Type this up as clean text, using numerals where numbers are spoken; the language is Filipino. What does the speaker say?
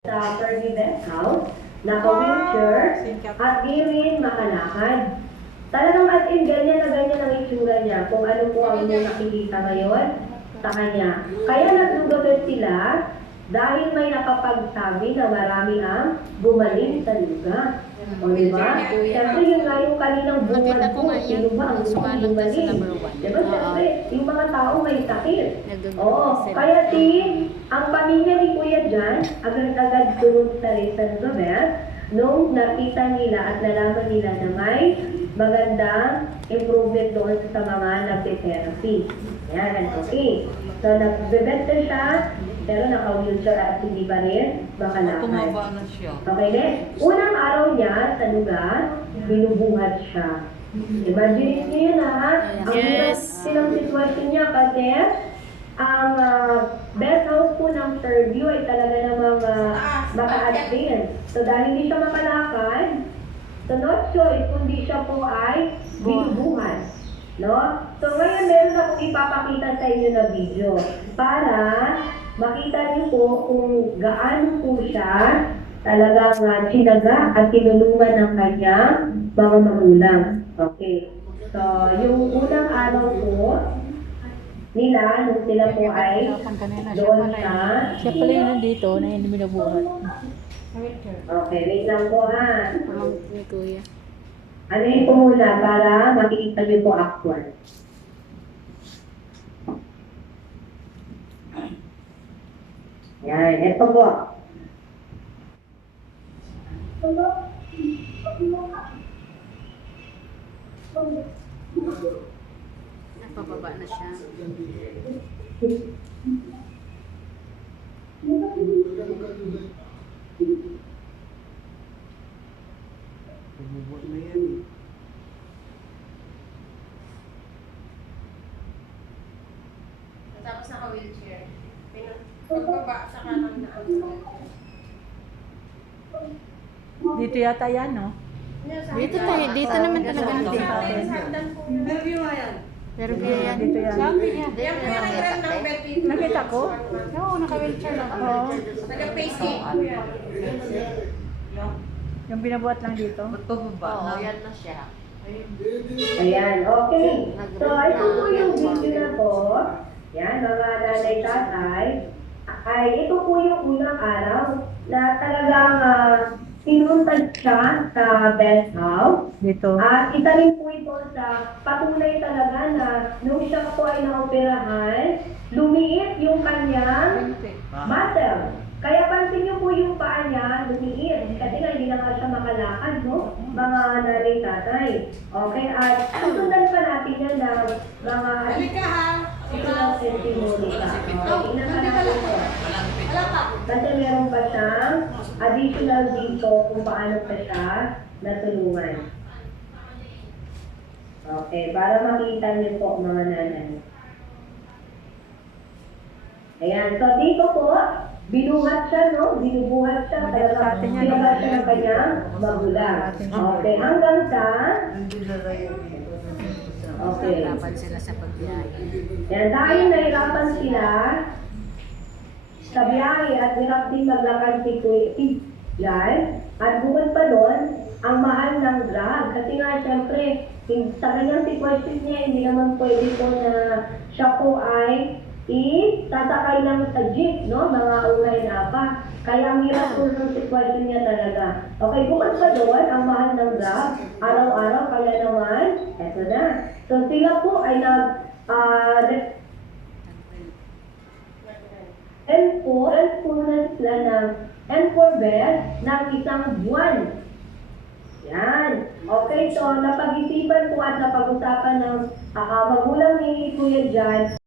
Sa Pernivet House, naka-wheelchair, at di rin makalakad. Talagang as in, ganyan na ganyan ang itsura niya kung ano po ang inyong nakikita ngayon sa kanya. Kaya nagdugagan sila dahil may nakapagsabi na marami ang gumaling sa lugar. O diba? Siyempre yun nga yung kaninang bunga po, sino ba ang gumaling? Diba siyempre, yung mga tao may sakit. Oo, kaya ang pamilya ni Kuya Jan, agad-agad doon sa Rizal Gomez, nung nakita nila at nalaman nila na may magandang improvement doon sa mga nagte-therapy. Yan, okay. So, nagbebenta siya, pero naka-wheelchair at hindi pa rin makalakad. Tumaba na siya. Okay, next. Unang araw niya sa lugar, binubuhat siya. Imagine niyo yun, ha? Ang hirap silang sitwasyon niya kasi ang best house po ng Fairview ay talaga namang mataas din. So dahil hindi siya makalakad, so not choice, kundi siya po ay binubuhat. No? So ngayon meron akong ipapakita sa inyo na video para makita niyo po kung gaano po siya talagang tinaga at tinulungan ng kanyang mga magulang. Okay. So yung unang araw po nila, nung sila po ay doon sa... Siya pala yung nandito na hindi minabuhat. Okay, wait lang po ha. Ni Kuya. Ano yun po muna para makikita niyo po actual. Yan, ito po. Napababa na siya. Tumubot na yan. Tapos naka-wheelchair. Pagbaba sa kanang na Dito yata yan, no? Dito naman talaga Review nga yan. Pero yan. Dito yan. Yan po yung nag-rent ng bed dito. Nakita ko? Oo, naka-wheelchair lang. Oo. Taga-facing po yan. Yung binabuhat lang dito. Ba't pababa na? yan na siya. Ayan, okay. So, ito po yung video na to. Yan, mga nanay, tatay. Ay, ito po yung unang araw na talagang pinuntad siya sa best house. Dito. At isa rin po ito sa patunay talaga na nung siya po ay naoperahan, lumiit yung kanyang muscle. Kaya pansin niyo po yung paa niya, lumiit. Kasi nga hindi na nga siya makalakad, no? Mga nanay, tatay. Okay, at susundan pa natin yan ng mga ilang sentimorita. Okay, ilan pa natin ito. Kasi meron pa siyang additional dito kung paano pa siya natulungan. Okay, para makita niyo po mga nanay. Ayan, so dito po, binuhat siya, no? Binubuhat siya, talagang sinabat siya ng kanyang magulang. Okay, hanggang sa... Okay. Hirapan sila sa pagbiyahe. Yan, dahil nahirapan sila sa biyahe at hirap din maglakad si Jan, at bukod pa doon, ang mahal ng drug. Kasi nga, syempre, sa kanyang sitwasyon niya, hindi naman pwede po na siya po ay sasakay lang sa jeep, no? Mga ulay na pa. Kaya ang hirap po ng sitwasyon niya talaga. Okay, bukod pa doon, ang mahal ng drug, araw-araw, kaya naman, eto na. So sila po ay nag-punan sila ng M4 bed ng isang buwan. Yan. Okay, so napag-isipan po at napag-usapan ng magulang ni Kuya Jan